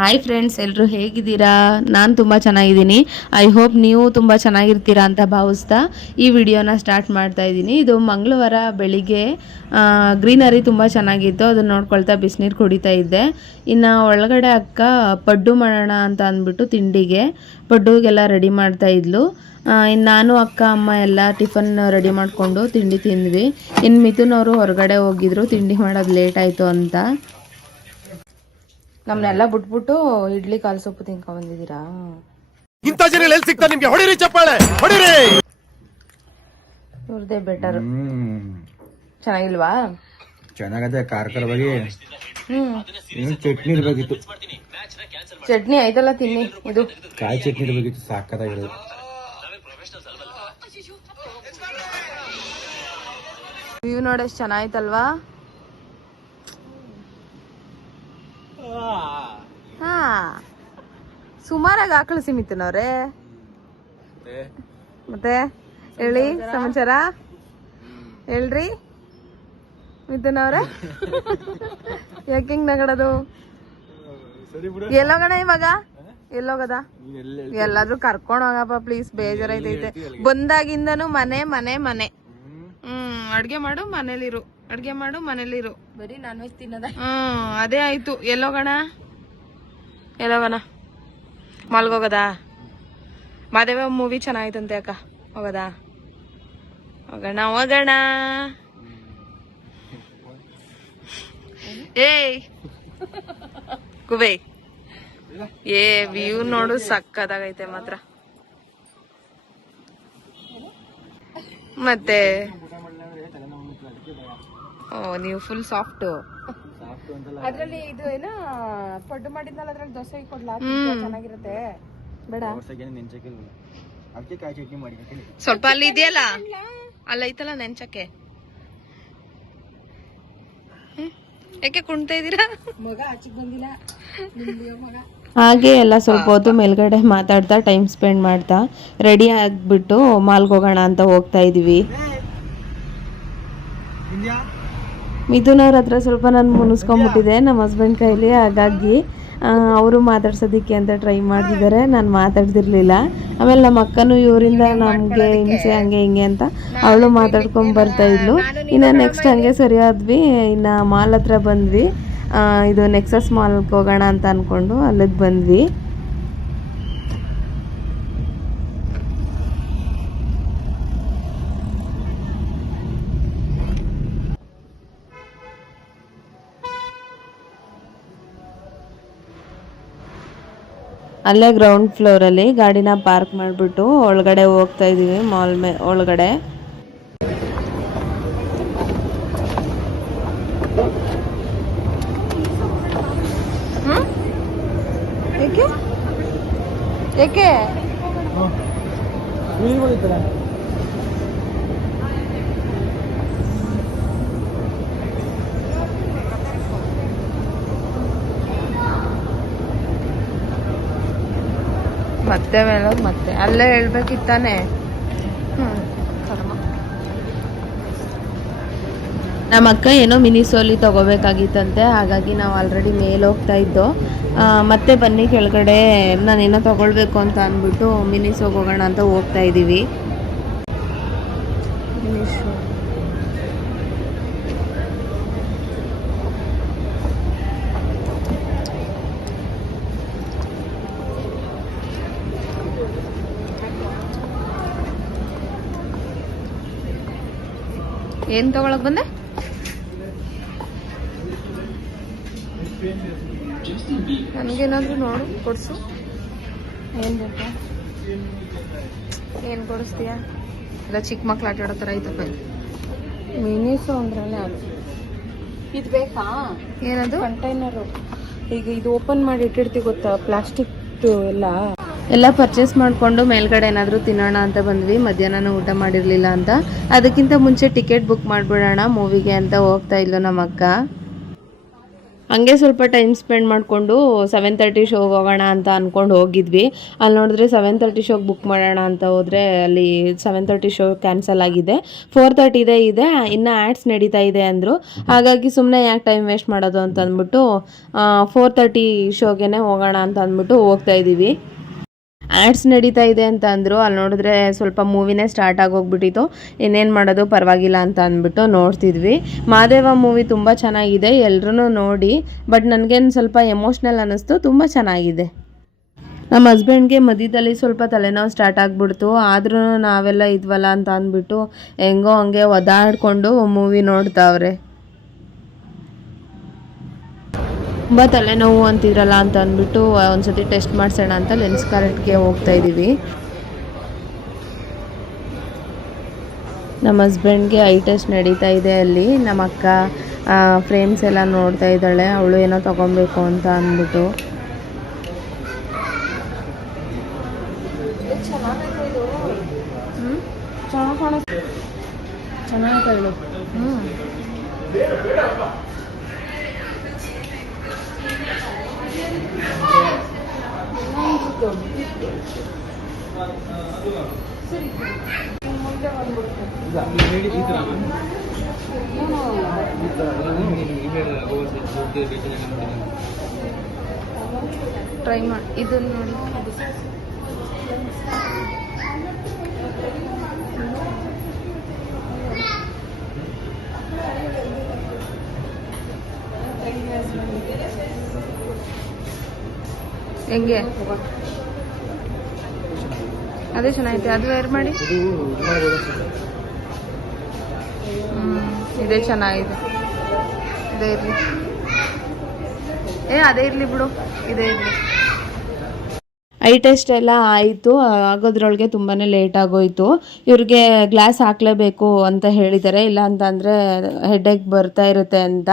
Hi friends ಎಲ್ಲರೂ ಹೇಗಿದ್ದೀರಾ? ನಾನು ತುಂಬ ಚೆನ್ನಾಗಿದ್ದೀನಿ. ಐ ಹೋಪ್ ನೀವು ತುಂಬ ಚೆನ್ನಾಗಿರ್ತೀರಾ ಅಂತ ಭಾವಿಸ್ತಾ ಈ ವಿಡಿಯೋನ ಸ್ಟಾರ್ಟ್ ಮಾಡ್ತಾ ಇದ್ದೀನಿ. ಇದು ಮಂಗಳವಾರ ಬೆಳಿಗ್ಗೆ ಗ್ರೀನರಿ ತುಂಬ ಚೆನ್ನಾಗಿತ್ತು. ಅದನ್ನ ನೋಡ್ಕೊಳ್ತಾ ಬಿಸಿನೀರು ಕುಡಿತಾ ಇದ್ದೆ. ಇನ್ನು ಒಳಗಡೆ ಅಕ್ಕ ಪಡ್ಡು ಮಾಡೋಣ ಅಂತ ಅಂದ್ಬಿಟ್ಟು ತಿಂಡಿಗೆ ಪಡ್ಡುಗೆಲ್ಲ ರೆಡಿ ಮಾಡ್ತಾ ಇದ್ಲು. ಇನ್ನು ನಾನು, ಅಕ್ಕ, ಅಮ್ಮ ಎಲ್ಲ ಟಿಫನ್ ರೆಡಿ ಮಾಡಿಕೊಂಡು ತಿಂಡಿ ತಿಂದ್ವಿ. ಇನ್ನು ಮಿಥುನ್ ಅವರು ಹೊರಗಡೆ ಹೋಗಿದ್ರು. ತಿಂಡಿ ಮಾಡೋದು ಲೇಟ್ ಆಯಿತು ಅಂತ. ನಮ್ನೆಲ್ಲ ಬಿಟ್ಬಿಟ್ಟು ಇಡ್ಲಿ ಕಾಲ್ ಸೊಪ್ಪು ತಿನ್ಕ ಬಂದಿದ್ದೀರಾ? ಇಂಥ ಜನ ಎಲ್ಲಿ ಸಿಗ್ತಾರೆ ನಿಮ್ಗೆ? ಹೊಡಿರಿ ಚಪ್ಪಾಳೆ. ಹೊಡಿರಿ. ಇವ್ರದೇ ಬೆಟರ್ ಚೆನ್ನಾಗಿಲ್ವಾ? ಚೆನ್ನಾಗದೆ ಖಾರ ಬಗ್ಗೆ ಹ್ಮ್. ಚಟ್ನಿ ಇರ್ಬೇಕಿತ್ತು. ಚಟ್ನಿ ಆಯ್ತಲ್ಲ ತಿನ್ನಿ ಇದು. ಕಾಯಿ ಚಟ್ನಿ ಇರ್ಬೇಕಿತ್ತು ಸಾಕದಾಗಿರೋದು. ವ್ಯೂ ನೋಡಷ್ಟು ಚೆನ್ನಾಯ್ತಲ್ವಾ? ಹಾ. ಸುಮಾರಾಗಿ ಆಕಳಿಸಿ ಮಿಥುನವ್ರೆ. ಮತ್ತೆ? ಹೇಳಿ ಸಮಾಚಾರ? ಹೇಳ್ರಿ. ಮಿಥುನವ್ರೆ. ಯಾಕೆ ಹಿಂಗ್ ನಗಡೋದು? ಎಲ್ಲೋಗಣ ಇವಾಗ? ಎಲ್ಲೋಗದ ಎಲ್ಲಾದ್ರೂ ಕರ್ಕೊಂಡ್ ಹೋಗಪ್ಪ ಪ್ಲೀಸ್ ಬೇಜಾರೈತೈತೆ ಬಂದಾಗಿಂದನು ಮನೆ ಮನೆ ಮನೆ. ಅಡ್ಗೆ ಮಾಡು ಮನೇಲಿರು. ಅಡ್ಗೆ ಮಾಡು ಮನೇಲಿರು. ಬರೀ ನಾನ್ ವೆಜ್ ತಿನ್ನದ? ಹ್ಮ್ ಅದೇ ಆಯ್ತು. ಎಲ್ಲೋಗಣ ಎಲ್ಲೋಗಣ ಮಲ್ಗೋಗದ? ಮಾದೇವ ಮೂವಿ ಚೆನ್ನಾಗೈತಂತೆ ಅಕ್ಕ. ಹೋಗದ? ಹೋಗೋಣ ಹೋಗೋಣ. ಏಯ್. ಕುಬೇ. ಏ ವ್ಯೂ ನೋಡು ಸಕ್ಕದಾಗೈತೆ ಮಾತ್ರ. ಮತ್ತೆ? ನೀವು ಫುಲ್ ಸಾಫ್ಟ್ ಅದ್ರಲ್ಲಿ ಇದು ಏನೋ ಪಡ್ಡು ಮಾಡಿದ್ನಲ್ಲ ಅದ್ರಲ್ಲಿ ದೋಸೆ ಕೊಡ್ಲಾ ಚೆನ್ನಾಗಿರುತ್ತೆ. ಬೇಡ. ನೆಂಚಕ್ಕಿಲ್ಲ ಅದಕ್ಕೆ ಕಾಯಿ ಚಟ್ನಿ ಮಾಡಿ ಸ್ವಲ್ಪ ಅಲ್ಲಿ ಇದೆಯಲ್ಲ? ಅಲ್ಲ ಐತಲ್ಲ ನೆಂಚಕ್ಕೆ ಯಾಕೆ ಕುಣ್ತಾ ಇದೀರಾ ಮಗ ಆಚೆಗೆ ಬಂದಿಲ್ಲ. ಮಗ? ಹಾಗೆ ಎಲ್ಲ ಸ್ವಲ್ಪ ಹೊತ್ತು ಮೇಲ್ಗಡೆ ಮಾತಾಡ್ತಾ ಟೈಮ್ ಸ್ಪೆಂಡ್ ಮಾಡ್ತಾ ರೆಡಿ ಆಗಿಬಿಟ್ಟು ಮಾಲ್ಗೋಗೋಣ ಅಂತ ಹೋಗ್ತಾ ಇದೀವಿ. ಮಿಥುನ್ ಅವ್ರ ಹತ್ರ ಸ್ವಲ್ಪ ನಾನು ಮುನಿಸ್ಕೊಂಬಿಟ್ಟಿದೆ, ನಮ್ಮ ಹಸ್ಬೆಂಡ್ ಕೈಲಿ. ಹಾಗಾಗಿ ಅವರು ಮಾತಾಡ್ಸೋದಕ್ಕೆ ಅಂತ ಟ್ರೈ ಮಾಡ್ತಿದ್ದಾರೆ. ನಾನು ಮಾತಾಡ್ತಿರ್ಲಿಲ್ಲ. ಆಮೇಲೆ ನಮ್ಮ ಅಕ್ಕನೂ ಇವರಿಂದ ನಮಗೆ ಹಿಂಸೆ, ಹಂಗೆ, ಹಿಂಗೆ ಅಂತ ಅವಳು ಮಾತಾಡ್ಕೊಂಡು ಬರ್ತಾ ಇದ್ಲು. ಇನ್ನು ನೆಕ್ಸ್ಟ್ ಹಂಗೆ ಸರಿ ಆದ್ವಿ. ಇನ್ನು ಮಾಲ್ ಹತ್ರ ಬಂದ್ವಿ. ಇದು ನೆಕ್ಸಸ್ ಮಾಲ್ಗೆ ಹೋಗೋಣ ಅಂತ ಅಂದ್ಕೊಂಡು ಅಲ್ಲಿಗೆ ಬಂದ್ವಿ. ಅಲ್ಲೇ ಗ್ರೌಂಡ್ ಫ್ಲೋರಲ್ಲಿ ಗಾಡಿನ ಪಾರ್ಕ್ ಮಾಡಿಬಿಟ್ಟು ಒಳಗಡೆ ಹೋಗ್ತಾ ಇದೀವಿ ಮಾಲ್ ಮೇ ಒಳಗಡೆ. ಏಕೆ? ಏಕೆ? ಮೇಲೆ ಮತ್ತೆ ಅಲ್ಲೇ ಹೇಳ್ಬೇಕಿತ್ತಾನೆ. ನಮ್ಮ ಅಕ್ಕ ಏನೋ ಮಿನಿ ಸೋಲಿ ತಗೋಬೇಕಾಗಿತ್ತಂತೆ ಹಾಗಾಗಿ ನಾವು ಆಲ್ರೆಡಿ ಮೇಲೆ ಹೋಗ್ತಾ ಇದ್ದೋ. ಮತ್ತೆ ಬನ್ನಿ ಕೆಳಗಡೆ ನಾನೇನೋ ತಗೊಳ್ಬೇಕು ಅಂತ ಅಂದ್ಬಿಟ್ಟು ಸೋಗೆ ಹೋಗೋಣ ಅಂತ ಹೋಗ್ತಾ ಇದ್ದೀವಿ ಏನ್ ತಗೊಳಕ್ ಬಂದೆ? ನನಗೇನಾದ್ರೂ ನೋಡು ಕೊಡ್ಸು. ಏನ್ ಬೇಕಾ? ಏನ್ ಕೊಡಿಸ್ತೀಯ? ಇಲ್ಲ ಚಿಕ್ಕ ಮಕ್ಳು ಆಟ ಆಡೋ ಥರ ಐತಪ್ಪ. ಇದು. ಮಿನಿಸು ಅಂದ್ರಲ್ಲೇ ಅದು. ಇದು ಬೇಕಾ? ಏನದು? ಕಂಟೈನರು ಈಗ ಇದು ಓಪನ್ ಮಾಡಿ ಇಟ್ಟಿರ್ತೀವಿ ಗೊತ್ತಾ? ಪ್ಲಾಸ್ಟಿಕ್ ಎಲ್ಲ. ಎಲ್ಲ ಪರ್ಚೇಸ್ ಮಾಡಿಕೊಂಡು ಮೇಲ್ಗಡೆ ಏನಾದರೂ ತಿನ್ನೋಣ ಅಂತ ಬಂದ್ವಿ. ಮಧ್ಯಾಹ್ನ ಊಟ ಮಾಡಿರಲಿಲ್ಲ ಅಂತ. ಅದಕ್ಕಿಂತ ಮುಂಚೆ ಟಿಕೆಟ್ ಬುಕ್ ಮಾಡಿಬಿಡೋಣ ಮೂವಿಗೆ ಅಂತ ಹೋಗ್ತಾ ಇಲ್ಲ ನಮ್ಮ ಅಕ್ಕ. ಹಂಗೆ ಸ್ವಲ್ಪ ಟೈಮ್ ಸ್ಪೆಂಡ್ ಮಾಡಿಕೊಂಡು ಸೆವೆನ್ ತರ್ಟಿ ಶೋಗೆ ಹೋಗೋಣ ಅಂತ ಅಂದ್ಕೊಂಡು ಹೋಗಿದ್ವಿ. ಅಲ್ಲಿ ನೋಡಿದ್ರೆ ಸೆವೆನ್ ತರ್ಟಿ ಶೋಗೆ ಬುಕ್ ಮಾಡೋಣ ಅಂತ ಹೋದರೆ ಅಲ್ಲಿ ಸೆವೆನ್ ತರ್ಟಿ ಶೋ ಕ್ಯಾನ್ಸಲ್ ಆಗಿದೆ. ಫೋರ್ ತರ್ಟಿದೇ ಇದೆ, ಇನ್ನು ಆ್ಯಡ್ಸ್ ನಡೀತಾ ಇದೆ ಅಂದರು. ಹಾಗಾಗಿ ಸುಮ್ಮನೆ ಯಾಕೆ ಟೈಮ್ ವೇಸ್ಟ್ ಮಾಡೋದು ಅಂತ ಅಂದ್ಬಿಟ್ಟು ಫೋರ್ ತರ್ಟಿ ಶೋಗೆ ಹೋಗೋಣ ಅಂತ ಅಂದ್ಬಿಟ್ಟು ಹೋಗ್ತಾ ಇದ್ದೀವಿ. ಆ್ಯಡ್ಸ್ ನಡೀತಾ ಇದೆ ಅಂತ ಅಂದರು. ಅಲ್ಲಿ ನೋಡಿದ್ರೆ ಸ್ವಲ್ಪ ಮೂವಿನೇ ಸ್ಟಾರ್ಟ್ ಆಗೋಗ್ಬಿಟ್ಟಿತ್ತು. ಇನ್ನೇನು ಮಾಡೋದು ಪರವಾಗಿಲ್ಲ ಅಂತ ಅಂದ್ಬಿಟ್ಟು ನೋಡ್ತಿದ್ವಿ. ಮಾದೇವ ಮೂವಿ ತುಂಬ ಚೆನ್ನಾಗಿದೆ ಎಲ್ಲರೂ ನೋಡಿ. ಬಟ್ ನನಗೇನು ಸ್ವಲ್ಪ ಎಮೋಷ್ನಲ್ ಅನ್ನಿಸ್ತು, ತುಂಬ ಚೆನ್ನಾಗಿದೆ. ನಮ್ಮ ಹಸ್ಬೆಂಡ್ಗೆ ಮಧ್ಯದಲ್ಲಿ ಸ್ವಲ್ಪ ತಲೆನೋವು ಸ್ಟಾರ್ಟ್ ಆಗಿಬಿಡ್ತು. ಆದ್ರೂ ನಾವೆಲ್ಲ ಇದ್ವಲ್ಲ ಅಂತ ಅಂದ್ಬಿಟ್ಟು ಹೆಂಗೋ ಹಂಗೆ ಒದಾಡ್ಕೊಂಡು ಮೂವಿ ನೋಡ್ತಾವ್ರೆ. ತುಂಬ ತಲೆನೋವು ಅಂತಿದ್ರಲ್ಲ ಅಂತ ಅಂದ್ಬಿಟ್ಟು ಒಂದ್ಸತಿ ಟೆಸ್ಟ್ ಮಾಡಿಸೋಣ ಅಂತ ಲೆನ್ಸ್ ಕಾರ್ಟ್ಗೆ ಹೋಗ್ತಾ ಇದ್ದೀವಿ. ನಮ್ಮ ಹಸ್ಬೆಂಡ್ಗೆ ಐ ಟೆಸ್ಟ್ ನಡೀತಾ ಇದೆ ಅಲ್ಲಿ. ನಮ್ಮ ಅಕ್ಕ ಫ್ರೇಮ್ಸ್ ಎಲ್ಲ ನೋಡ್ತಾ ಇದ್ದಾಳೆ. ಅವಳು ಏನೋ ತಗೊಬೇಕು ಅಂತ ಅಂದ್ಬಿಟ್ಟು. ಚೆನ್ನಾಗಿ ಟ್ರೈ ಮಾಡಿ ಇದನ್ನ ನೋಡಿ. ಹೆಂಗೆ? ಅದೇ ಚೆನ್ನಾಗಿದೆ ಅದು ವೇರ್ ಮಾಡಿ? ಹ್ಮ್, ಇದೇ ಚೆನ್ನಾಗಿದೆ. ಇದೇ ಇರಲಿ. ಏ ಅದೇ ಇರಲಿ ಬಿಡು. ಇದೇ ಇರಲಿ. ಐ ಟೆಸ್ಟ್ ಎಲ್ಲ ಆಯಿತು. ಆಗೋದ್ರೊಳಗೆ ತುಂಬಾ ಲೇಟ್ ಆಗೋಯ್ತು. ಇವ್ರಿಗೆ ಗ್ಲಾಸ್ ಹಾಕಲೇಬೇಕು ಅಂತ ಹೇಳಿದ್ದಾರೆ. ಇಲ್ಲ ಅಂತ ಅಂದರೆ ಹೆಡ್ಡೇಕ್ ಬರ್ತಾ ಇರುತ್ತೆ ಅಂತ.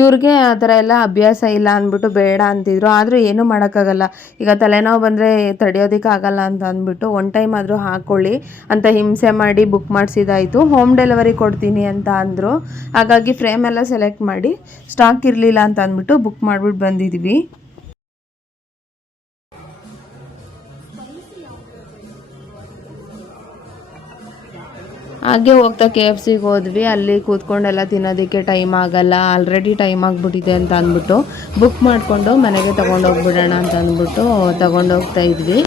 ಇವ್ರಿಗೆ ಆ ಥರ ಎಲ್ಲ ಅಭ್ಯಾಸ ಇಲ್ಲ ಅಂದ್ಬಿಟ್ಟು ಬೇಡ ಅಂತಿದ್ರು. ಆದರೂ ಏನೂ ಮಾಡೋಕ್ಕಾಗಲ್ಲ. ಈಗ ತಲೆನೋವು ಬಂದರೆ ತಡೆಯೋದಕ್ಕೆ ಆಗಲ್ಲ ಅಂತ ಅಂದ್ಬಿಟ್ಟು ಒನ್ ಟೈಮ್ ಆದರೂ ಹಾಕ್ಕೊಳ್ಳಿ ಅಂತ ಹಿಂಸೆ ಮಾಡಿ ಬುಕ್ ಮಾಡಿಸಿದಾಯಿತು. ಹೋಮ್ ಡೆಲಿವರಿ ಕೊಡ್ತೀನಿ ಅಂತ ಅಂದರು. ಹಾಗಾಗಿ ಫ್ರೇಮ್ ಎಲ್ಲ ಸೆಲೆಕ್ಟ್ ಮಾಡಿ ಸ್ಟಾಕ್ ಇರಲಿಲ್ಲ ಅಂತ ಅಂದ್ಬಿಟ್ಟು ಬುಕ್ ಮಾಡಿಬಿಟ್ಟು ಬಂದಿದ್ವಿ. ಹಾಗೆ ಹೋಗ್ತಾ ಕೆ ಎಫ್ ಸಿಗೆ ಹೋದ್ವಿ. ಅಲ್ಲಿ ಕೂತ್ಕೊಂಡೆಲ್ಲ ತಿನ್ನೋದಕ್ಕೆ ಟೈಮ್ ಆಗಲ್ಲ. ಆಲ್ರೆಡಿ ಟೈಮ್ ಆಗಿಬಿಟ್ಟಿದೆ ಅಂತ ಅಂದ್ಬಿಟ್ಟು ಬುಕ್ ಮಾಡಿಕೊಂಡು ಮನೆಗೆ ತೊಗೊಂಡೋಗ್ಬಿಡೋಣ ಅಂತ ಅಂದ್ಬಿಟ್ಟು ತೊಗೊಂಡೋಗ್ತಾ ಇದ್ವಿ.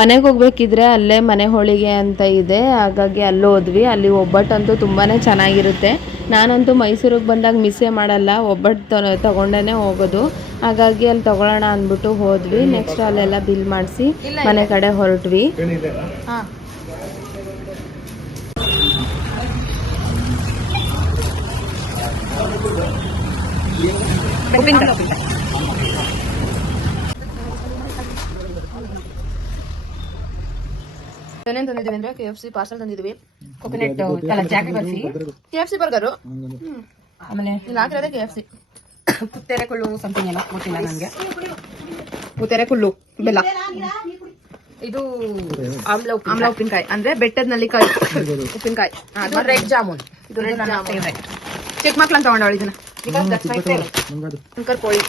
ಮನೆಗೆ ಹೋಗ್ಬೇಕಿದ್ರೆ ಅಲ್ಲೇ ಮನೆ ಹೋಳಿಗೆ ಅಂತ ಇದೆ. ಹಾಗಾಗಿ ಅಲ್ಲಿ ಹೋದ್ವಿ. ಅಲ್ಲಿ ಒಬ್ಬಟ್ಟಂತೂ ತುಂಬಾ ಚೆನ್ನಾಗಿರುತ್ತೆ. ನಾನಂತೂ ಮೈಸೂರಿಗೆ ಬಂದಾಗ ಮಿಸ್ಸೇ ಮಾಡಲ್ಲ. ಒಬ್ಬಟ್ಟು ತೊಗೊಂಡೇ ಹೋಗೋದು. ಹಾಗಾಗಿ ಅಲ್ಲಿ ತೊಗೊಳ್ಳೋಣ ಅಂದ್ಬಿಟ್ಟು ಹೋದ್ವಿ. ನೆಕ್ಸ್ಟ್ ಅಲ್ಲೆಲ್ಲ ಬಿಲ್ ಮಾಡಿಸಿ ಮನೆ ಕಡೆ ಹೊರಟ್ವಿ. ಏನೇನು ತಂದಿದ್ದೀವಿ. ಅಂದ್ರೆ ಕೆ ಎಫ್ ಸಿ ಪಾರ್ಸಲ್ ತಂದಿದ್ವಿ coconut ಜಾಕೆ barfi K F C burger ಆಮೇಲೆ ಇಲ್ಲಿ ಹಾಕಿರೋದೇ ಕೆ ಎಫ್ ಸಿ ತೆರೆ ಕುಳ್ಳು ಸಮಥಿಂಗ್ ಏನೋ ಗೊತ್ತಿಲ್ಲ ನನಗೆ. ತೆರೆ ಕುಳ್ಳು ಬೆಲ್ಲ. ಇದು ಆಮ್ಲ ಆಮ್ಲ ಉಪ್ಪಿನಕಾಯಿ. ಅಂದ್ರೆ ಬೆಟ್ಟದ ನಲ್ಲಿಕಾಯಿ ಉಪ್ಪಿನಕಾಯಿ. ಅದು ರೆಡ್ ಜಾಮೂನ್ ಇದು ರೆಡ್ ಜಾಮೂನ್ ಚಿಕ್ಕ ಮಕ್ಳನ್ನ ತಗೊಂಡವಳು ಇದನ್ನ. Because that's my favourite Shankar ಕೋಳಿ.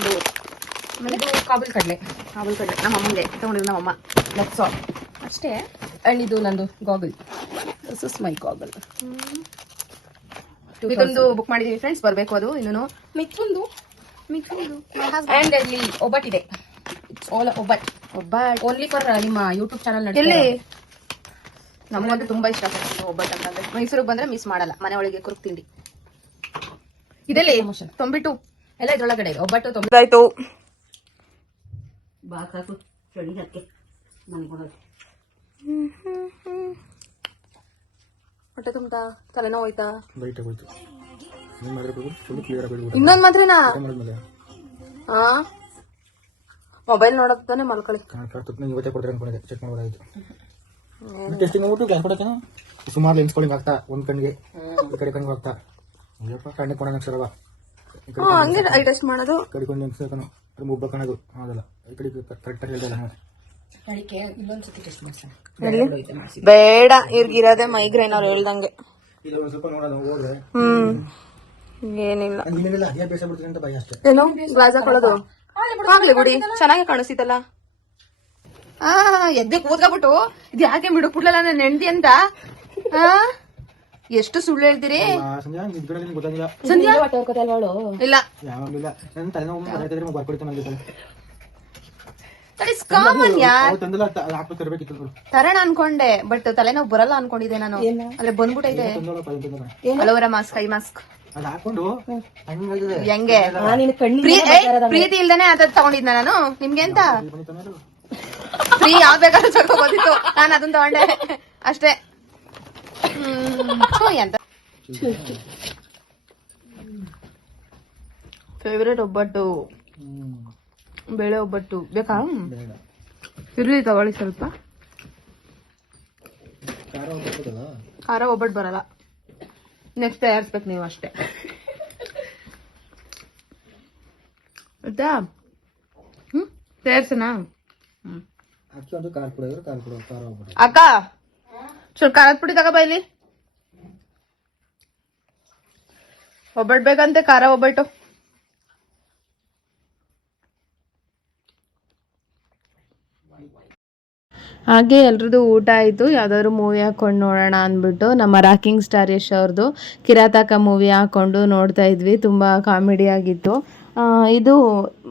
ಇದು ಆಮೇಲೆ ಇದು ಕಾಬೂಲ್ ಕಡಲೆ. ಕಾಬೂಲ್ ಕಡಲೆ. ನಮ್ಮ ಅಮ್ಮಂಗೆ ತಗೊಂಡಿದ್ದು ನಮ್ಮ ಅಮ್ಮ ದಟ್ಸ್ ಆಲ್ ಅಷ್ಟೇ. ಅಂಡ್ ಇದು ನಂದು goggle this is my goggle ಇದೊಂದು ಬುಕ್ ಮಾಡಿದೀವಿ ಫ್ರೆಂಡ್ಸ್ ಬರಬೇಕು ಅದು ಇನ್ನೂ ಮಿಥುಂದು ಮಿಥುಂದು ಅಂಡ್ ಅಲ್ಲಿ ಒಬ್ಬಟ್ಟಿದೆ ಆಲ್ ಒಬ್ಬಟ್. ಒಬ್ಬಟ್. ಓನ್ಲಿ ಫಾರ್ ನಿಮ್ಮ ಯೂಟ್ಯೂಬ್ ಚಾನಲ್ ನಡೆಯಲ್ಲಿ ನಮಗಂತೂ ತುಂಬಾ ಇಷ್ಟ ಒಬ್ಬಟ್ಟು ಅಂತಂದ್ರೆ. ಮೈಸೂರಿಗೆ ಬಂದ್ರೆ ಮಿಸ್ ಮಾಡಲ್ಲ. ಮನೆ ಒಳಗೆ ಕುರುಕ್ ತಿಂಡಿ. ಇದೆಲ್ಲಿ? ತೊಂಬಿಟ್ಟು. ಎಲ್ಲ ಇದ್ರೊಳಗಡೆ. ಇದೆ ಒಬ್ಬಟ್ಟು ತೊಂಬಿಟ್ಟು ಆಯ್ತು ಹೊಟ್ಟೆ ತುಂಬ್ತಾ ತಲೆನೋವು ಹೋಯ್ತಾ ಲೈಟ್ ಆಗೋಯ್ತು ಏನು ಮಾಡಿರ್ಬೋದು ಫುಲ್ ಕ್ಲಿಯರ್ ಆಗೋಯ್ತು ಇನ್ನೊಂದ್ ಮಾತ್ರನಾ? ಮಾಡಿದ್ಮೇಲೆ. ಹಾ ಮೊಬೈಲ್ ಮಲ್ಕೊಳ್ಳಿ. ಕಾಣ್ತಾ ಇವತ್ತೇ ಕೊಡ್ತಾರೆ ಅನ್ಕೊಂಡಿದ್ದೆ. ಚೆಕ್ ಮಾಡ್ಬೋದಾಗಿತ್ತು. ಟೆಸ್ಟಿಂಗ್ ಹೋಗ್ಬಿಟ್ಟು ಗ್ಯಾಸ್ ಸುಮಾರು ಲೆನ್ಸ್ ಕೊಳಿಂಗ್ ಆಗ್ತಾ ಒಂದ್ ಕಣ್ಣಿಗೆ ಈ ಕಡೆ ಕಣ್ಣಿಗೆ ಆಗ್ತಾ. ಅಯ್ಯಪ್ಪ ಕಣ್ಣಿಗೆ ಕೊಡೋಣ ಕಡೆ ಹಂಗೆ ಐ ಟೆಸ್ಟ್ ಮಾಡೋದು. ಕಡಿಕೊಂಡು ಅದು ಮುಬ್ಬ ಕಾಣೋದು. ಹೌದಲ್ಲ ಈ ಕಡೆ ಕರೆಕ್ಟಾಗಿ ಹೇಳ್ದಲ್ಲ ಬೇಡ ಇರ್ಗಿರೋದೆ ಮೈಗ್ರೇನ್ ಅವ್ರು ಹೇಳ್ದಂಗೆ. ಇಲ್ಲ ಒಂದ್ ಸ್ವಲ್ಪ ನೋಡೋದು ಹೋದ್ರೆ. ಹ್ಮ್. ಏನಿಲ್ಲ. ಅದೇ ಬಿಡ್ತೀನಿ ಅಂತ ಭಯ ಅಷ್ಟೇ. ಏನು? ಗ್ಲಾಸ್ ಹಾಕೊಳ್ಳೋದು? ಆಗ್ಲಿ ಬಿಡಿ ಚೆನ್ನಾಗಿ ಕಾಣಿಸ್ತಿತ್ತಲ್ಲ? ಆ ಎದ್ದೆ ಕೂತ್ಕೊಬಿಟ್ಟು. ಇದು ಯಾಕೆ ಬಿಡುಕ್ಬಿಡ್ಲಲ್ಲ ನನ್ನ ಹೆಂಡತಿ ಅಂತ? ಆ? ಎಷ್ಟು ಸುಳ್ಳು ಹೇಳ್ತೀರಿ? ಸಂಧ್ಯಾ ನಿನ್ ಕಡೆ ನಿನ್ಗೆ ಗೊತ್ತಾಗಿಲ್ಲ. ಸಂಧ್ಯಾ? ಇಲ್ಲ ಇಲ್ಲ. ನನ್ನ ತಲೆನೋವು ಬರ್ಕೊಡ್ತೀನಿ ದಟ್ ಇಸ್ ಕಾಮನ್ ಯಾರ್ ಅವ್ರು ತಂದಿಲ್ಲ ತ- ಹಾಕ್ಬೇಕು ತರಬೇಕಿತ್ತು ನೋಡು. ತರಣ ಅನ್ಕೊಂಡೆ ಬಟ್ ತಲೆನೋವು ಬರಲ್ಲ ಅನ್ಕೊಂಡಿದ್ದೆ ನಾನು. ಅಂದ್ರೆ ಬಂದ್ಬಿಟ್ಟೈತೆ aloe vera mask eye mask ಅದು ಹಾಕೊಂಡು ಹಂಗಾಗಿದೆ. ಹೆಂಗೆ? ಪ್ರೀತಿ ಇಲ್ದೇನೆ ಅದ್ ತಗೊಂಡಿದ್ನ ನಾನು? ನಿಮ್ಗೆ ಅಂತ ಫ್ರೀ ಯಾವ್ದು ಬೇಕಾದ್ರೂ ತಗೋಬೋದಿತ್ತು ನಾನು ಅದನ್ನ ತಗೊಂಡೆ. ಅಷ್ಟೇ. ಅಂತ ಎಂತ. ಫೇವ್ರೆಟ್ ಒಬ್ಬಟ್ಟು. ಬೇಳೆ ಒಬ್ಬಟ್ಟು ಬೇಕಾ? ಇರ್ಲಿ ತಗೊಳ್ಳಿ ಸ್ವಲ್ಪ. ಖಾರ ಒಬ್ಬಟ್ಟು ಬರಲ್ಲ. ನೆಕ್ಸ್ಟ್ ತಯಾರಿಸ್ಬೇಕು ನೀವು ಅಷ್ಟೇ. ಆಯ್ತಾ? ಹ್ಮ್? ತಯಾರಿಸೋಣ? ಅಕ್ಕಿ ಸ್ವಲ್ಪ ಖಾರದ ಪುಡಿ ತಗೋ ಬೈಲಿ ಇಲ್ಲಿ. ಒಬ್ಬಟ್ಟು ಬೇಕಂತೆ ಖಾರ ಒಬ್ಬಟ್ಟು. ಹಾಗೆ ಎಲ್ರದ್ದು ಊಟ ಆಯಿತು. ಯಾವುದಾದ್ರು ಮೂವಿ ಹಾಕೊಂಡು ನೋಡೋಣ ಅಂದ್ಬಿಟ್ಟು ನಮ್ಮ ರಾಕಿಂಗ್ ಸ್ಟಾರ್ ಯಶ್ ಅವ್ರದ್ದು ಕಿರಾತಕ ಮೂವಿ ಹಾಕೊಂಡು ನೋಡ್ತಾ ಇದ್ವಿ. ತುಂಬ ಕಾಮಿಡಿ ಆಗಿತ್ತು. ಇದು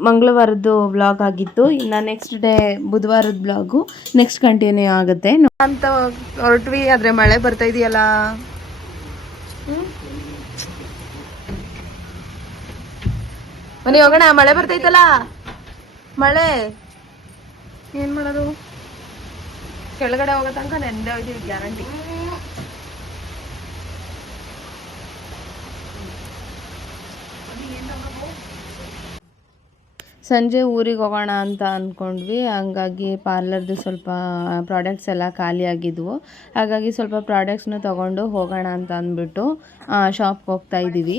ಮಂಗಳವಾರದ್ದು ಬ್ಲಾಗ್ ಆಗಿತ್ತು. ಇನ್ನು ನೆಕ್ಸ್ಟ್ ಡೇ ಬುಧವಾರದ ಬ್ಲಾಗು ನೆಕ್ಸ್ಟ್ ಕಂಟಿನ್ಯೂ ಆಗುತ್ತೆ. ಅಂತ ಹೊರಟ್ವಿ, ಆದರೆ ಮಳೆ ಬರ್ತಾ ಇದೆಯಲ್ಲ. ಮನೆ ಹೋಗೋಣ, ಮಳೆ ಬರ್ತೈತಲ್ಲ ಮಳೆ. ಏನ್ ಮಾಡೋದು? ಕೆಳಗಡೆ ಹೋಗೋ ತನಕ ನೆಂದೇ ಹೋಯ್ತೀವಿ ಗ್ಯಾರಂಟಿ. ಸಂಜೆ ಊರಿಗೆ ಹೋಗೋಣ ಅಂತ ಅಂದ್ಕೊಂಡ್ವಿ ಹಂಗಾಗಿ ಪಾರ್ಲರ್ದು ಸ್ವಲ್ಪ ಪ್ರಾಡಕ್ಟ್ಸ್ ಎಲ್ಲ ಖಾಲಿ ಆಗಿದ್ವು. ಹಾಗಾಗಿ ಸ್ವಲ್ಪ ಪ್ರಾಡಕ್ಟ್ಸ್ನ ತೊಗೊಂಡು ಹೋಗೋಣ ಅಂತ ಅಂದ್ಬಿಟ್ಟು ಶಾಪ್ಗೆ ಹೋಗ್ತಾ ಇದ್ದೀವಿ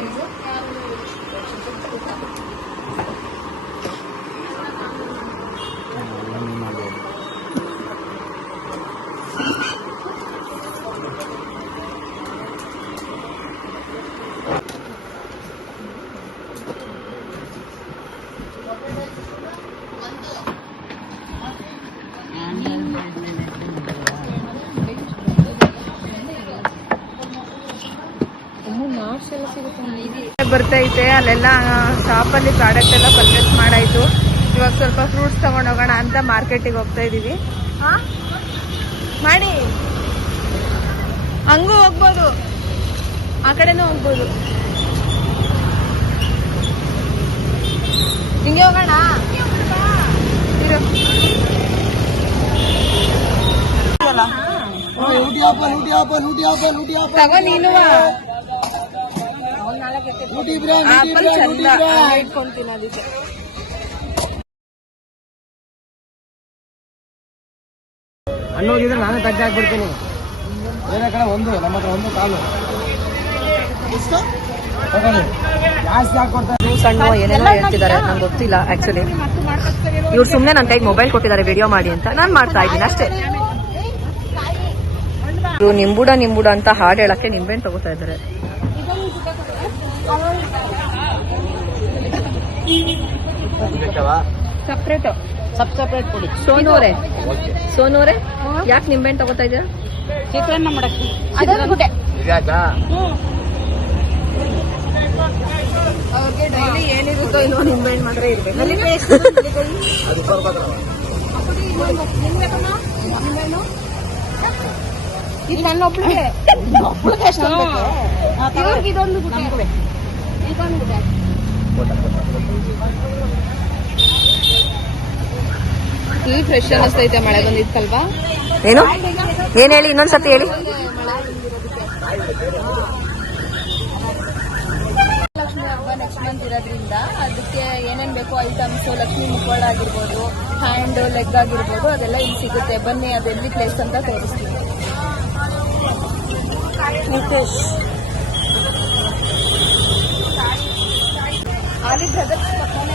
করবো ಬರ್ತೈತೆ ಅಲ್ಲೆಲ್ಲ ಶಾಪಲ್ಲಿ ಪ್ರಾಡಕ್ಟ್ ಎಲ್ಲ ಪರ್ಚೇಸ್ ಮಾಡಾಯ್ತು. ಇವಾಗ ಸ್ವಲ್ಪ ಫ್ರೂಟ್ಸ್ ತಗೊಂಡ್ ಹೋಗೋಣ ಅಂತ ಮಾರ್ಕೆಟಿಗೆ ಹೋಗ್ತಾ ಇದೀವಿ. ಮಾಡಿ. ಹಂಗೂ ಹೋಗ್ಬೋದು. ಆ ಕಡೆನೂ ಹೋಗ್ಬೋದು. ಹಿಂಗೆ ಹೋಗೋಣ? ಇರು. ತಗೋ ನೀನು. ಆಪಲ್ ಚಂದ ಹಂಗೆ ಇಟ್ಕೊಂಡ್ ತಿನ್ನೋದಕ್ಕೆ ಹಣ್ಣು ಹೋಗಿದ್ರೆ ನಾನೇ ತಗ್ಗಿ ಹಾಕ್ಬಿಡ್ತೀನಿ. ಬೇರೆ ಕಡೆ ಒಂದು ನಮ್ಮ ಹತ್ರ ಒಂದು ಕಾಲು. ತಗೊಳ್ಳಿ. ಜಾಸ್ತಿ ಹಾಕೊಡ್ತಾರೆ ಜ್ಯೂಸ್ ಹಣ್ಣು ಏನೆಲ್ಲ ಹೇಳ್ತಿದ್ದಾರೆ ನಂಗೆ ಗೊತ್ತಿಲ್ಲ ಆಕ್ಚುಲಿ ಇವ್ರು ಸುಮ್ಮನೆ ನನ್ನ ಕೈಗೆ ಮೊಬೈಲ್ ಕೊಟ್ಟಿದ್ದಾರೆ ವಿಡಿಯೋ ಮಾಡಿ ಅಂತ. ನಾನು ಮಾಡ್ತಾ ಇದ್ದೀನಿ ಅಷ್ಟೇ. ಇವ್ರು ನಿಂಬುಡ ನಿಂಬುಡ ಅಂತ ಹಾಡು ಹೇಳಕ್ಕೆ ನಿಂಬೆಹಣ್ಣು ತಗೋತಾ ಇದ್ದಾರೆ. ಸಪ್ರೇಟ್ ಸಪ್ ಸಪ್ರೇಟ್ ಕೊಡಿ ಸೋನೂರೆ. ಸೋನೂರೆ ಯಾಕೆ ನಿಂಬೆಹಣ್ಣು ತಗೋತಾ ಇದ್ದೀರಾ ಚಿತ್ರಾನ್ನ ಮಾಡಕ್ಕೆ ಅವ್ರಿಗೆ ಡೈಲಿ ಏನಿರುತ್ತೋ ಇಲ್ವೋ ನಿಂಬೆಹಣ್ಣು ಮಾತ್ರ ಇರ್ಬೇಕು. ಇದು ನನ್ನ ಒಬ್ಳಿಗೆ ಇವ್ರಿಗೆ ಇದೊಂದು ಫುಲ್ ಫ್ರೆಶ್ ಅನಿಸ್ತೈತೆ ಮಳೆ ಬಂದಿತ್ತಲ್ವಾ? ಏನು? ಏನ್ ಹೇಳಿ? ಇನ್ನೊಂದ್ಸತಿ ಹೇಳಿ. ಲಕ್ಷ್ಮಿ ಹಬ್ಬ ನೆಕ್ಸ್ಟ್ ಮಂತ್ ಇರೋದ್ರಿಂದ ಅದಕ್ಕೆ ಏನೇನ್ ಬೇಕು ಐಟಮ್ಸ್ ಲಕ್ಷ್ಮಿ ಮುಖವಾಡ ಆಗಿರ್ಬೋದು ಹ್ಯಾಂಡ್ ಲೆಗ್ ಆಗಿರ್ಬೋದು ಅದೆಲ್ಲ ಇಲ್ಲಿ ಸಿಗುತ್ತೆ. ಬನ್ನಿ ಅದೆಲ್ಲಿ ಪ್ಲೇಸ್ ಅಂತ ತೋರಿಸ್ತೀನಿ. नितेश आलू भगत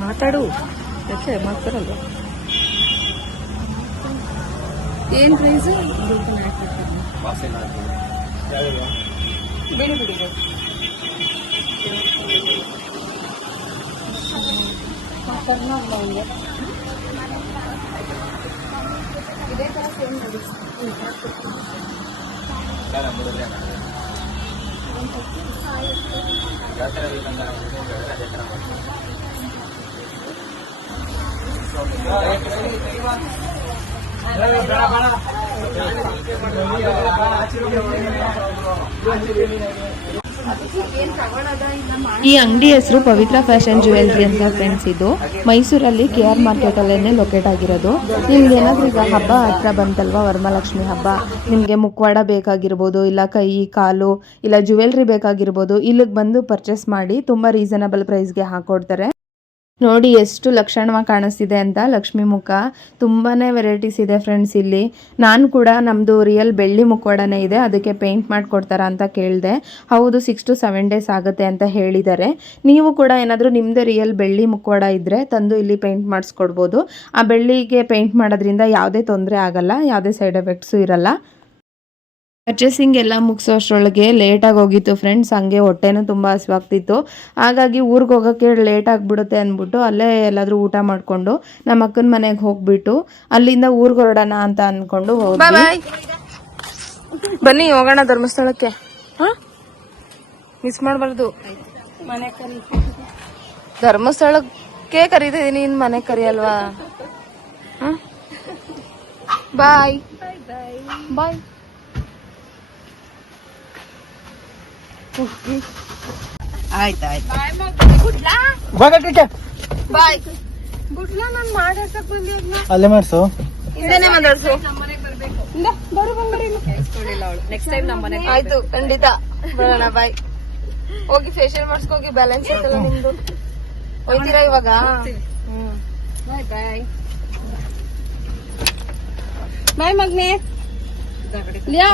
ಮಾತಾಡು. ಯಾಕೆ ಮಾತಾಡಲ್ಲ ಏನ್ price pernah lang yun. Ibigay ko ಈ ಅಂಗಡಿ ಹೆಸರು ಪವಿತ್ರ ಫ್ಯಾಷನ್ ಜ್ಯುವೆಲ್ರಿ ಅಂತ ಫ್ರೆಂಡ್ಸ್ ಇದು. ಮೈಸೂರಲ್ಲಿ ಕೆ ಆರ್ ಮಾರ್ಕೆಟ್ ಅಲ್ಲೇನೆ ಲೊಕೇಟ್ ಆಗಿರೋದು. ನಿಮ್ಗೆ ಏನಾದ್ರೂ ಈಗ ಹಬ್ಬ ಹತ್ರ ಬಂತಲ್ವಾ? ವರಮಹಾಲಕ್ಷ್ಮಿ ಹಬ್ಬ? ನಿಮ್ಗೆ ಮುಕ್ವಾಡ ಬೇಕಾಗಿರ್ಬೋದು, ಇಲ್ಲ ಕೈ, ಕಾಲು, ಇಲ್ಲ ಜ್ಯುವೆಲ್ರಿ ಬೇಕಾಗಿರ್ಬೋದು, ಇಲ್ಲಿಗೆ ಬಂದು ಪರ್ಚೇಸ್ ಮಾಡಿ ತುಂಬಾ ರೀಸನಬಲ್ ಪ್ರೈಸ್ಗೆ ಹಾಕೊಡ್ತಾರೆ. ನೋಡಿ ಎಷ್ಟು ಲಕ್ಷಣವಾಗಿ ಕಾಣಿಸ್ತಿದೆ ಅಂತ ಲಕ್ಷ್ಮಿ ಮುಖ. ತುಂಬಾ ವೆರೈಟೀಸ್ ಇದೆ ಫ್ರೆಂಡ್ಸ್ ಇಲ್ಲಿ. ನಾನು ಕೂಡ ನಮ್ಮದು ರಿಯಲ್ ಬೆಳ್ಳಿ ಮುಖವಾಡನೇ ಇದೆ. ಅದಕ್ಕೆ ಪೇಂಟ್ ಮಾಡಿಕೊಡ್ತಾರಾ ಅಂತ ಕೇಳಿದೆ. ಹೌದು ಸಿಕ್ಸ್ ಟು ಸೆವೆನ್ ಡೇಸ್ ಆಗುತ್ತೆ ಅಂತ ಹೇಳಿದ್ದಾರೆ ನೀವು ಕೂಡ ಏನಾದರೂ ನಿಮ್ಮದೇ ರಿಯಲ್ ಬೆಳ್ಳಿ ಮುಖವಾಡ ಇದ್ದರೆ ತಂದು ಇಲ್ಲಿ ಪೇಂಟ್ ಮಾಡಿಸ್ಕೊಡ್ಬೋದು. ಆ ಬೆಳ್ಳಿಗೆ ಪೇಂಟ್ ಮಾಡೋದ್ರಿಂದ ಯಾವುದೇ ತೊಂದರೆ ಆಗಲ್ಲ, ಯಾವುದೇ ಸೈಡ್ ಎಫೆಕ್ಟ್ಸು ಇರಲ್ಲ. ಪರ್ಚೇಸಿಂಗ್ ಎಲ್ಲ ಮುಗಿಸೋಷ್ರೊಳಗೆ ಲೇಟಾಗಿ ಹೋಗಿತ್ತು ಫ್ರೆಂಡ್ಸ್ ಹಂಗೆ ಹೊಟ್ಟೆನೂ ತುಂಬ ಹಸಿವಾಗ್ತಿತ್ತು. ಹಾಗಾಗಿ ಊರಿಗೆ ಹೋಗೋಕ್ಕೆ ಲೇಟ್ ಆಗಿಬಿಡುತ್ತೆ ಅಂದ್ಬಿಟ್ಟು ಅಲ್ಲೇ ಎಲ್ಲಾದರೂ ಊಟ ಮಾಡಿಕೊಂಡು ನಮ್ಮ ಅಕ್ಕನ ಮನೆಗೆ ಹೋಗ್ಬಿಟ್ಟು ಅಲ್ಲಿಂದ ಊರಿಗೆ ಹೊರಡೋಣ ಅಂತ ಅಂದ್ಕೊಂಡು ಹೋಗಿ ಬನ್ನಿ ಹೋಗೋಣ ಧರ್ಮಸ್ಥಳಕ್ಕೆ. ಮಿಸ್ ಮಾಡಬಾರ್ದು. ಮನೆ ಕರಿ. ಧರ್ಮಸ್ಥಳಕ್ಕೆ ಕರೀತಿದ್ದೀನಿ ಇನ್ನು ಮನೆ ಕರಿ ಅಲ್ವಾ? ಬಾಯ್ ಬಾಯ್ ಆಯ್ತಾಯ್ತು ಬಾಯ್ ಗುಡ್ಲಾ? ನಾನ್ ಮಾಡಕ್ ಅಲ್ಲೇ ಮಾಡ್ಸು. ಹಿಂದೆನೆ ಮಾತಾಡ್ಸು. ನೆಕ್ಸ್ಟ್ ಟೈಮ್ ನಮ್ಮ ಮನೆಗೆ ಆಯ್ತು ಖಂಡಿತ. ಬರೋಣ ಬಾಯ್. ಹೋಗಿ ಫೇಶಿಯಲ್ ಮಾಡಿಸ್ಕೋಗಿ ಬ್ಯಾಲೆನ್ಸ್ ಐತಲ್ಲ ನಿಮ್ದು? ಹೋಯ್ತೀರಾ ಇವಾಗ? ಬಾಯ್ ಬಾಯ್. ಬಾಯ್ ಮಗ್ನೆ. ಲಿಯಾ.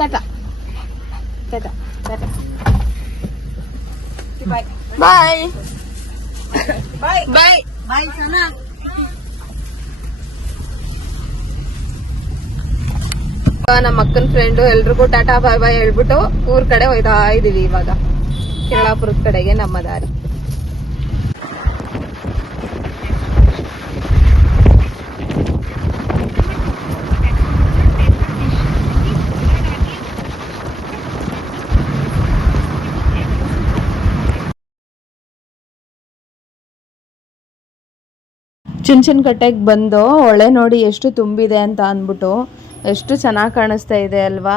ಟಾಟಾ. ಚೆನ್ನಾಗಿ ನಮ್ಮ ಅಕ್ಕನ ಫ್ರೆಂಡು ಎಲ್ರಿಗೂ ಟಾಟಾ ಬಾಯ್ ಬಾಯ್ ಹೇಳ್ಬಿಟ್ಟು ಊರ್ ಕಡೆ ಹೋಯ್ತಾ ಇದೀವಿ ಇವಾಗ. ಕೇರಳಾಪುರದ ಕಡೆಗೆ ನಮ್ಮ ದಾರಿ. ಚುಂಚನಕಟ್ಟೆಗೆ ಬಂದು ಹೊಳೆ ನೋಡಿ ಎಷ್ಟು ತುಂಬಿದೆ ಅಂತ ಅಂದ್ಬಿಟ್ಟು ಎಷ್ಟು ಚೆನ್ನಾಗಿ ಕಾಣಿಸ್ತಾ ಇದೆ ಅಲ್ವಾ?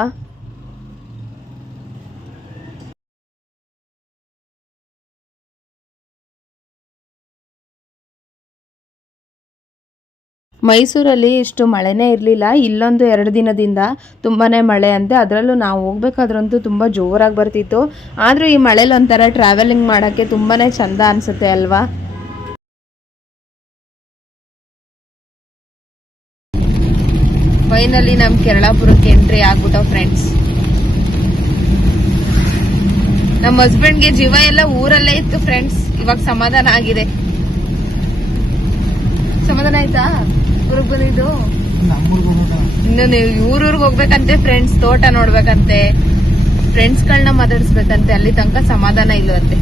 ಮೈಸೂರಲ್ಲಿ ಇಷ್ಟು ಮಳೆನೇ ಇರಲಿಲ್ಲ. ಇಲ್ಲೊಂದು ಎರಡು ದಿನದಿಂದ ತುಂಬಾ ಮಳೆ ಅಂತೆ. ಅದರಲ್ಲೂ ನಾವು ಹೋಗ್ಬೇಕಾದ್ರಂತೂ ತುಂಬ ಜೋರಾಗಿ ಬರ್ತಿತ್ತು. ಆದರೂ ಈ ಮಳೇಲಿ ಒಂಥರ ಟ್ರಾವೆಲಿಂಗ್ ಮಾಡೋಕ್ಕೆ ತುಂಬಾ ಚಂದ ಅನಿಸುತ್ತೆ ಅಲ್ವಾ? ಫೈನಲಿ ನಮ್ ಕೇರಳಾಪುರಕ್ಕೆ ಎಂಟ್ರಿ ಆಗ್ಬಿಟ್ಟ ಫ್ರೆಂಡ್ಸ್ ನಮ್ಮ ಹಸ್ಬೆಂಡ್ಗೆ ಜೀವ ಎಲ್ಲ ಊರಲ್ಲೇ ಇತ್ತು ಫ್ರೆಂಡ್ಸ್ ಇವಾಗ ಸಮಾಧಾನ ಆಗಿದೆ. ಸಮಾಧಾನ ಆಯ್ತಾ? ಊರಿಗೆ ಬಂದಿದ್ದು? ಇನ್ನು ನೀವು ಊರೂರ್ಗ್ ಹೋಗ್ಬೇಕಂತೆ ಫ್ರೆಂಡ್ಸ್ ತೋಟ ನೋಡ್ಬೇಕಂತೆ. ಫ್ರೆಂಡ್ಸ್ ಗಳನ್ನ ಮಾತಾಡಿಸ್ಬೇಕಂತೆ. ಅಲ್ಲಿ ತನಕ ಸಮಾಧಾನ ಇಲ್ಲವಂತೆ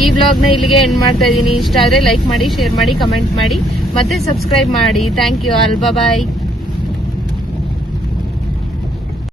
ಈ ವ್ಲಾಗ್ನ ಇಲ್ಲಿಗೆ ಎಂಡ್ ಮಾಡ್ತಾ ಇದ್ದೀನಿ. ಇಷ್ಟ ಆದರೆ ಲೈಕ್ ಮಾಡಿ ಶೇರ್ ಮಾಡಿ ಕಮೆಂಟ್ ಮಾಡಿ. ಮತ್ತೆ ಸಬ್ಸ್ಕ್ರೈಬ್ ಮಾಡಿ. Thank you all bye